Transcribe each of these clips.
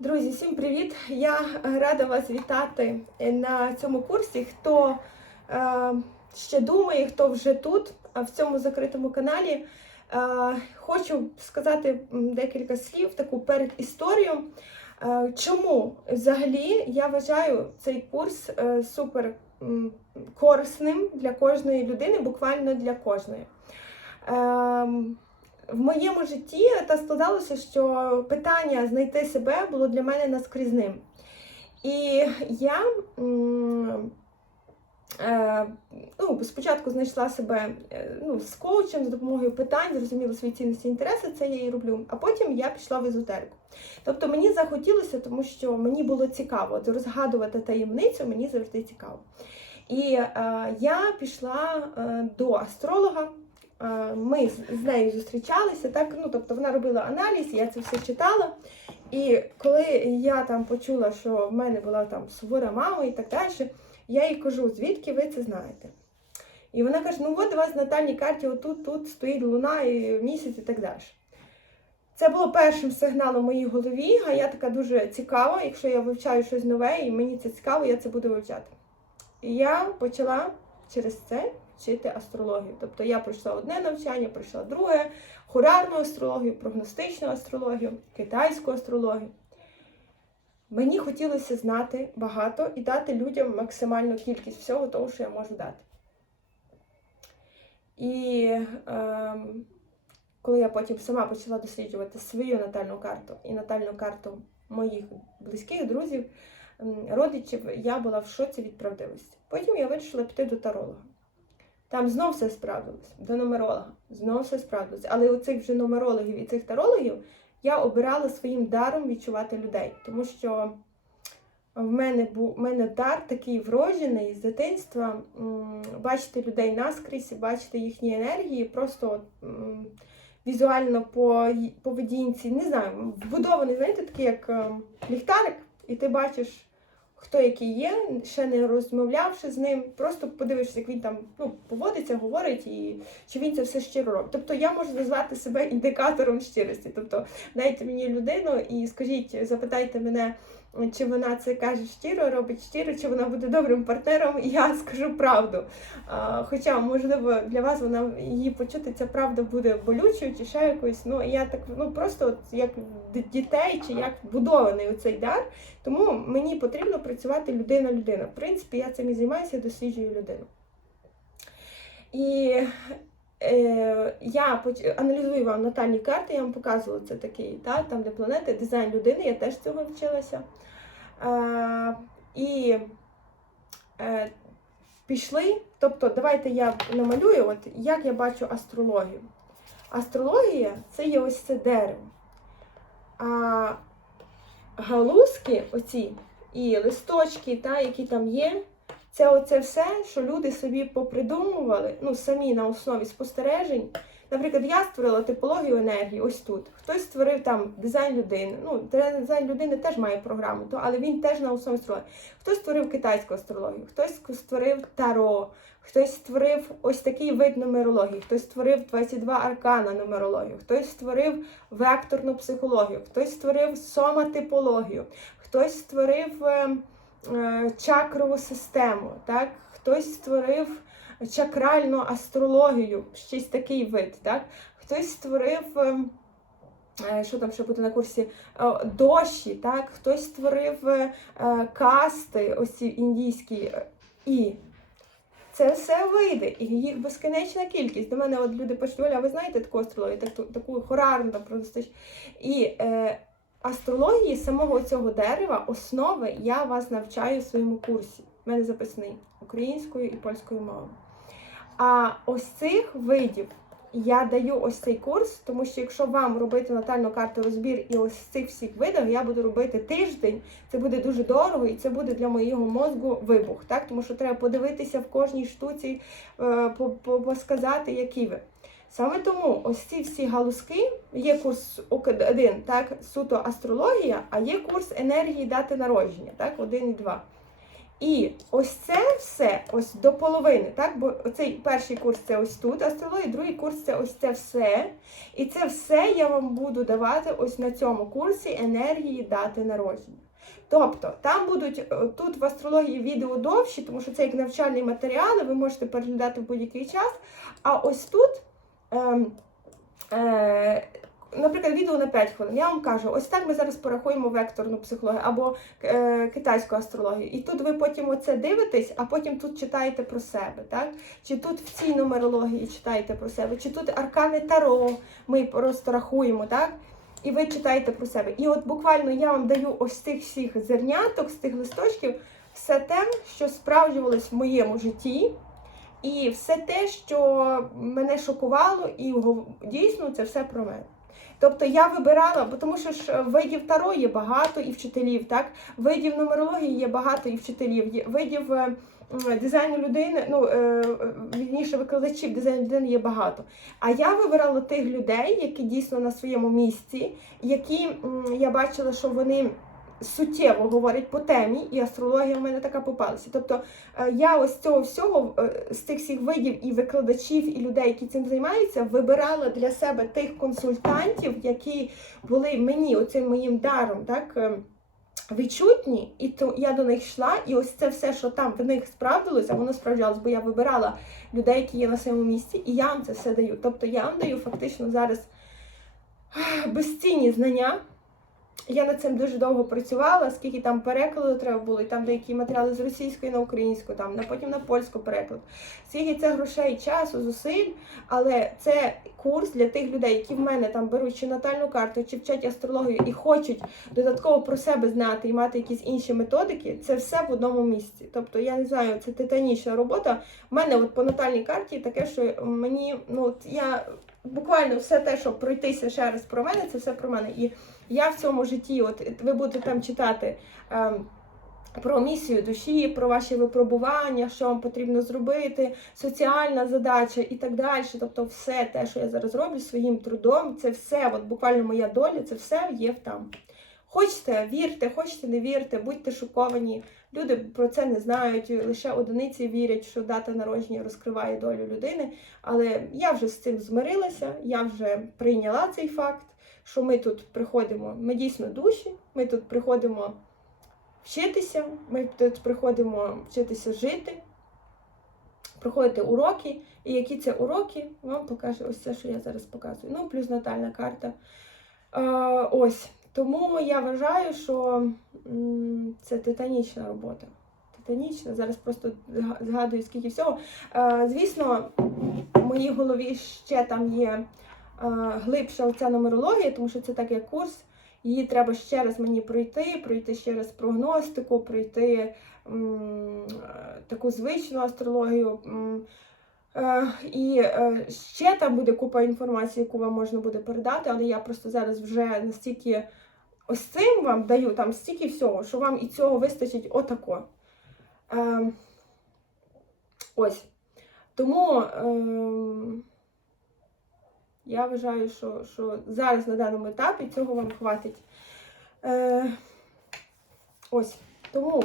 Друзі, всім привіт! Я рада вас вітати на цьому курсі. Хто е, ще думає, хто вже тут, а в цьому закритому каналі, е, хочу сказати декілька слів, таку передісторію. Е, чому взагалі я вважаю цей курс е, супер корисним для кожної людини, буквально для кожної. Ем, в моєму житті та складалося, що питання знайти себе було для мене наскрізним. І я е, ну, спочатку знайшла себе е, ну, з коучем за допомогою питань, зрозуміла свої цінності і інтереси, це я і роблю. А потім я пішла в езотерику. Тобто мені захотілося, тому що мені було цікаво розгадувати таємницю, мені завжди цікаво. І е, я пішла е, до астролога. Е, Ми з нею зустрічалися, так ну тобто вона робила аналіз, я це все читала. І коли я там почула, що в мене була там сувора мама і так далі, я їй кажу, звідки ви це знаєте? І вона каже: ну от у вас на натальній карті отут тут стоїть луна і місяць і так далі. Це було першим сигналом в моїй голові, а я така дуже цікава, якщо я вивчаю щось нове, і мені це цікаво, я це буду вивчати. І я почала через це вчити астрологію. Тобто я пройшла одне навчання, пройшла друге, хорарну астрологію, прогностичну астрологію, китайську астрологію. Мені хотілося знати багато і дати людям максимальну кількість всього того, що я можу дати. І ем, коли я потім сама почала досліджувати свою натальну карту і натальну карту моїх близьких друзів, родичів, я була в шоці від правдивості. Потім я вирішила піти до таролога. Там знов все справдилось, до нумеролога, знов все справдилось. Але у цих вже нумерологів і цих тарологів я обирала своїм даром відчувати людей, тому що в мене був мене дар такий вроджений з дитинства. Бачити людей наскрізь, бачити їхні енергії, просто м, візуально по поведінці, не знаю, вбудований, знаєте, такий як е, ліхтарик, і ти бачиш, хто який є, ще не розмовлявши з ним, просто подивишся, як він там ну, поводиться, говорить, і чи він це все щиро робить. Тобто я можу назвати себе індикатором щирості. Тобто дайте мені людину і скажіть, запитайте мене, чи вона це каже щиро, робить щиро, чи вона буде добрим партнером, я скажу правду. А, хоча, можливо, для вас вона її почути, ця правда буде болючою чи ще якоюсь. Ну, я так ну просто от як дітей, чи як будований цей дар. Тому мені потрібно працювати людина-людина. В принципі, я цим і займаюся, я досліджую людину. І я поч- аналізую вам натальні карти, я вам показувала це такий, та, там, де планети, дизайн людини, я теж цього вчилася. Е, і е, пішли, тобто, давайте я намалюю, от як я бачу астрологію. Астрологія це є ось це дерево. А галузки, оці і листочки, та, які там є, це оце все, що люди собі попридумували, ну, самі на основі спостережень. Наприклад, я створила типологію енергії ось тут. Хтось створив там дизайн людини. Ну, дизайн людини теж має програму, то, але він теж на основі астрології. Хтось створив китайську астрологію, хтось створив таро, хтось створив ось такий вид нумерології, хтось створив 22 аркана нумерологію, хтось створив векторну психологію, хтось створив соматипологію, хтось створив е, е, чакрову систему, так? хтось створив чакральну астрологію, щось такий вид. Так? Хтось створив. е, е, Що там ще буде на курсі? Е, Доші, так? хтось створив е, е, касти, ось індійські, е, і це все вийде, і їх безкінечна кількість. До мене от люди Оля, а ви знаєте таку астрологію, таку, таку хорарну там просто. І е, астрології самого цього дерева, основи я вас навчаю в своєму курсі. У мене записаний українською і польською мовою. А ось цих видів я даю ось цей курс, тому що якщо вам робити натальну карту розбір і ось цих всіх видів, я буду робити тиждень, це буде дуже дорого і це буде для моєго мозку вибух, так? Тому що треба подивитися в кожній штуці, е, по- по- посказати, які ви. Саме тому ось ці всі галузки, є курс один, так, суто астрологія, а є курс енергії дати народження, так, один і два. І ось це все, ось до половини, так? Бо цей перший курс це ось тут астрологія, другий курс це ось це все. І це все я вам буду давати ось на цьому курсі енергії дати народження. Тобто там будуть е, тут в астрології відео довші, тому що це як навчальні матеріали, ви можете переглядати в будь-який час. А ось тут. Ем, е, Наприклад, відео на 5 хвилин. Я вам кажу, ось так ми зараз порахуємо векторну психологію або е, китайську астрологію. І тут ви потім оце дивитесь, а потім тут читаєте про себе, так? Чи тут в цій нумерології читаєте про себе, чи тут аркани Таро ми просто рахуємо, так? І ви читаєте про себе. І от буквально я вам даю ось цих всіх зерняток, з тих листочків, все те, що справджувалось в моєму житті. І все те, що мене шокувало, і дійсно це все про мене. Тобто я вибирала, бо тому що ж видів таро є багато і вчителів, так? Видів нумерології є багато і вчителів, видів е, дизайну людини, ну е, е, вірніше викладачів дизайну людини є багато. А я вибирала тих людей, які дійсно на своєму місці, які я бачила, що вони суттєво говорять по темі, і астрологія в мене така попалася. Тобто е, я ось цього всього е, з тих всіх видів і викладачів, і людей, які цим займаються, вибирала для себе тих консультантів, які були мені оцим моїм даром, так. е, Відчутні, і то я до них йшла, і ось це все, що там в них справдилося, воно справджалось, бо я вибирала людей, які є на своєму місці, і я вам це все даю. Тобто я вам даю фактично зараз безцінні знання. Я над цим дуже довго працювала, скільки там перекладу треба було, і там деякі матеріали з російської на українську, там на потім на польську переклад. Скільки це грошей, часу, зусиль, але це курс для тих людей, які в мене там беруть чи натальну карту, чи вчать астрологію і хочуть додатково про себе знати і мати якісь інші методики. Це все в одному місці. Тобто, я не знаю, це титанічна робота. У мене от по натальній карті таке, що мені ну от я буквально все те, що пройтися ще раз про мене, це все про мене. І я в цьому житті, от ви будете там читати. ем, про місію душі, про ваші випробування, що вам потрібно зробити, соціальна задача і так далі. Тобто, все те, що я зараз роблю своїм трудом, це все, от буквально моя доля, це все є там. Хочете, вірте, хочете, не вірте, будьте шоковані. Люди про це не знають, лише одиниці вірять, що дата народження розкриває долю людини. Але я вже з цим змирилася, я вже прийняла цей факт, що ми тут приходимо, ми дійсно душі, ми тут приходимо вчитися, ми тут приходимо вчитися жити, проходити уроки. І які це уроки, вам покаже ось це, що я зараз показую. Ну, плюс натальна карта. Е, ось. Тому я вважаю, що це титанічна робота. Титанічна. Зараз просто згадую, скільки всього. Е, звісно, в моїй голові ще там є глибша оця нумерологія, тому що це так як курс. Її треба ще раз мені пройти, пройти ще раз прогностику, пройти м, е, таку звичну астрологію. м, е, І е, ще там буде купа інформації, яку вам можна буде передати, але я просто зараз вже настільки ось цим вам даю там стільки всього, що вам і цього вистачить отако. Е, Ось. Тому е, я вважаю, що, що зараз на даному етапі цього вам хватить. Е, ось. Тому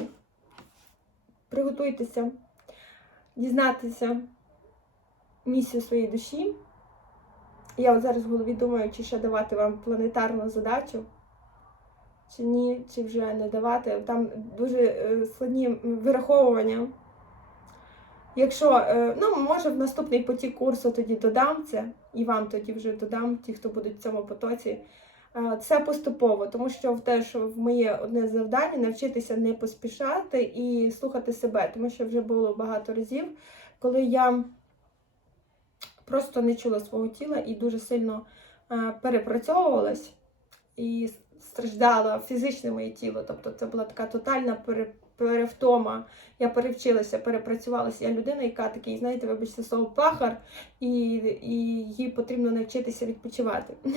приготуйтеся дізнатися місію своєї душі. Я от зараз в голові думаю, чи ще давати вам планетарну задачу, чи ні, чи вже не давати. Там дуже е, складні вираховування. Якщо, е, ну, може, в наступний потік курсу тоді додам це, і вам тоді вже додам, ті, хто будуть в цьому потоці. Е, Це поступово, тому що в те, в моє одне з завдань навчитися не поспішати і слухати себе, тому що вже було багато разів, коли я просто не чула свого тіла і дуже сильно е, перепрацьовувалась і страждала фізичне моє тіло. Тобто це була така тотальна пере, перевтома. Я перевчилася, перепрацювалася. Я людина, яка такий, знаєте, вибачте слово пахар, і, і їй потрібно навчитися відпочивати.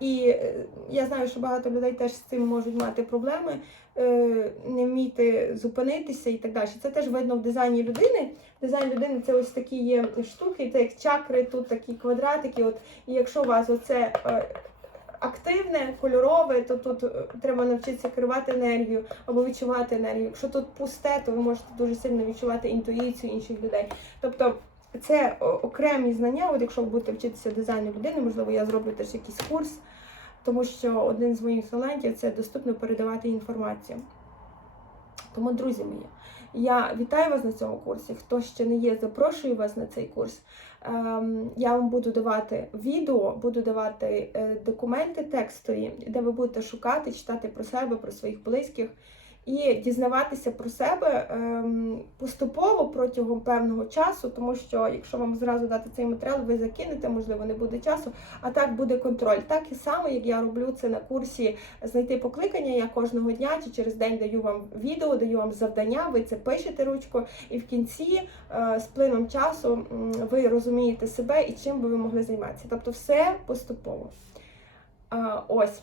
І е, я знаю, що багато людей теж з цим можуть мати проблеми, е, не вміти зупинитися і так далі. Це теж видно в дизайні людини. Дизайн людини це ось такі є штуки, це як чакри, тут такі квадратики. От, і якщо у вас оце е, активне, кольорове, то тут е, треба навчитися керувати енергію або відчувати енергію. Якщо тут пусте, то ви можете дуже сильно відчувати інтуїцію інших людей. Тобто це окремі знання. От якщо ви будете вчитися дизайну людини, можливо, я зроблю теж якийсь курс, тому що один з моїх талантів це доступно передавати інформацію. Тому, друзі мої, я вітаю вас на цьому курсі. Хто ще не є, запрошую вас на цей курс. Ем, Я вам буду давати відео, буду давати е, документи текстові, де ви будете шукати, читати про себе, про своїх близьких і дізнаватися про себе ем, поступово протягом певного часу, тому що якщо вам зразу дати цей матеріал, ви закинете, можливо, не буде часу, а так буде контроль. Так і само, як я роблю це на курсі знайти покликання. Я кожного дня чи через день даю вам відео, даю вам завдання, ви це пишете ручку, і в кінці е, з плином часу ви розумієте себе і чим би ви могли займатися. Тобто все поступово. А, Ось.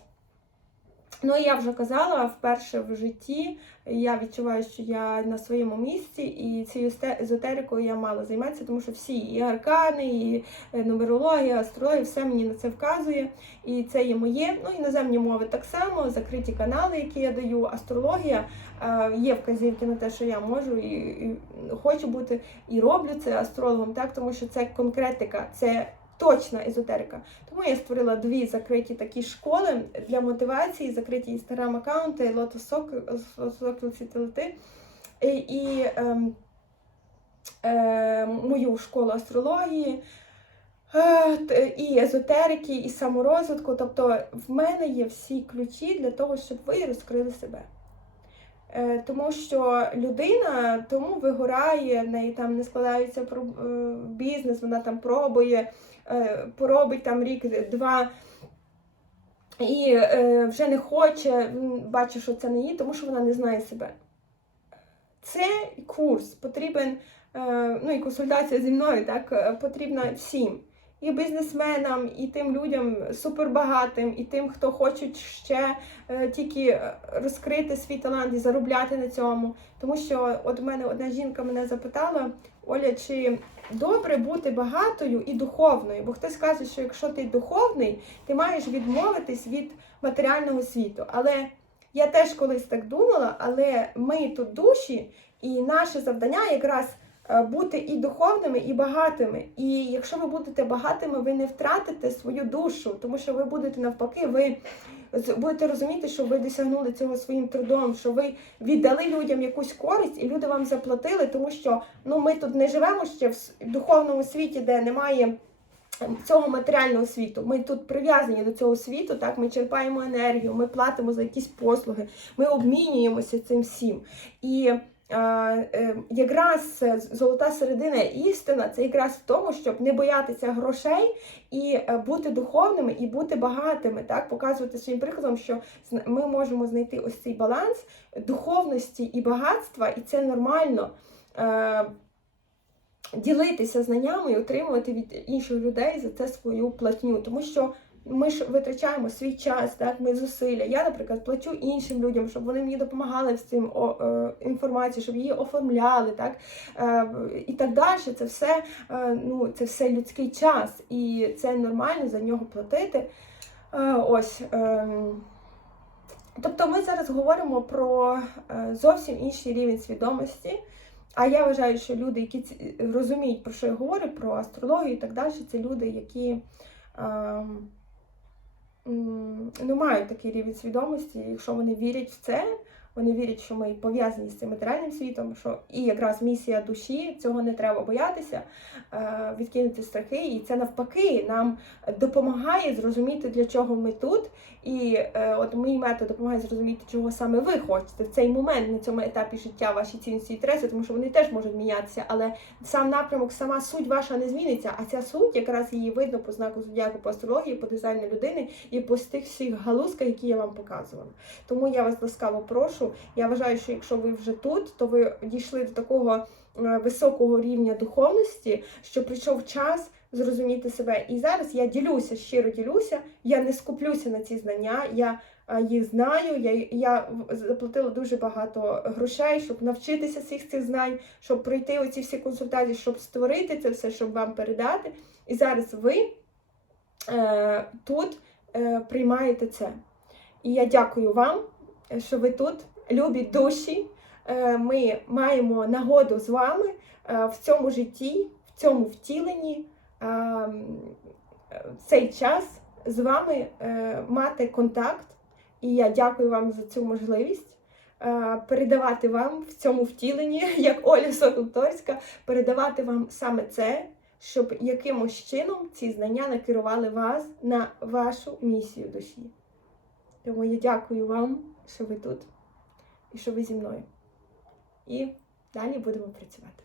Ну, я вже казала, вперше в житті я відчуваю, що я на своєму місці, і цією езотерикою я мала займатися, тому що всі і аркани, і е, нумерологія, астрологія, все мені на це вказує. І це є моє. Ну, іноземні мови так само, закриті канали, які я даю. Астрологія е, є вказівки на те, що я можу і, і хочу бути, і роблю це астрологом, так, тому що це конкретика, це точна езотерика. Тому я створила дві закриті такі школи для мотивації, закриті інстаграм-аккаунти, лотосок, світлоти. І, і ем, е, мою школу астрології, е, і езотерики, і саморозвитку. Тобто в мене є всі ключі для того, щоб ви розкрили себе. Е, Тому що людина тому вигорає, в неї там не складається про- е, бізнес, вона там пробує, е, поробить там рік-два і вже не хоче, бачить, що це не її, тому що вона не знає себе. Це курс потрібен, ну і консультація зі мною так, потрібна всім. І бізнесменам, і тим людям супербагатим, і тим, хто хочуть ще е, тільки е, розкрити свій талант і заробляти на цьому. Тому що от мене одна жінка мене запитала: Оля, чи добре бути багатою і духовною? Бо хтось каже, що якщо ти духовний, ти маєш відмовитись від матеріального світу. Але я теж колись так думала, але ми тут душі, і наше завдання якраз бути і духовними, і багатими. І якщо ви будете багатими, ви не втратите свою душу, тому що ви будете навпаки, ви будете розуміти, що ви досягнули цього своїм трудом, що ви віддали людям якусь користь, і люди вам заплатили, тому що ну ми тут не живемо ще в духовному світі, де немає. ем, Цього матеріального світу. Ми тут прив'язані до цього світу, так ми черпаємо енергію, ми платимо за якісь послуги, ми обмінюємося цим всім. І е, е, якраз е, золота середина істина це якраз в тому, щоб не боятися грошей і е, бути духовними, і бути багатими, так показувати своїм прикладом, що ми можемо знайти ось цей баланс духовності і багатства, і це нормально. Е, Ділитися знаннями і отримувати від інших людей за це свою платню, тому що ми ж витрачаємо свій час, так ми зусилля. Я, наприклад, плачу іншим людям, щоб вони мені допомагали з цим о, е, інформацією, щоб її оформляли, так е, і так далі. Це все, е, ну це все людський час, і це нормально за нього платити. Е, ось. Е, Тобто ми зараз говоримо про е, зовсім інший рівень свідомості. А я вважаю, що люди, які розуміють, про що я говорю, про астрологію і так далі, це люди, які ем, ну, мають такий рівень свідомості, якщо вони вірять в це, вони вірять, що ми пов'язані з цим матеріальним світом, що і якраз місія душі, цього не треба боятися, е, відкинути страхи, і це навпаки нам допомагає зрозуміти, для чого ми тут. І е, от мій метод допомагає зрозуміти, чого саме ви хочете в цей момент на цьому етапі життя, ваші цінності і інтереси, тому що вони теж можуть мінятися, але сам напрямок, сама суть ваша не зміниться. А ця суть якраз її видно по знаку зодіаку, по астрології, по дизайну людини і по тих всіх галузках, які я вам показувала. Тому я вас ласкаво прошу. Я вважаю, що якщо ви вже тут, то ви дійшли до такого е, високого рівня духовності, що прийшов час зрозуміти себе. І зараз я ділюся, щиро ділюся. Я не скуплюся на ці знання. Я е, їх знаю. Я, я заплатила дуже багато грошей, щоб навчитися всіх цих знань, щоб пройти оці всі консультації, щоб створити це все, щоб вам передати. І зараз ви е, тут е, приймаєте це. І я дякую вам, що ви тут, любі душі. Е, Ми маємо нагоду з вами е, в цьому житті, в цьому втіленні е, цей час з вами мати контакт. І я дякую вам за цю можливість передавати вам в цьому втіленні, як Оля Соколторська, передавати вам саме це, щоб якимось чином ці знання накерували вас на вашу місію душі. Тому я дякую вам, що ви тут і що ви зі мною. І далі будемо працювати.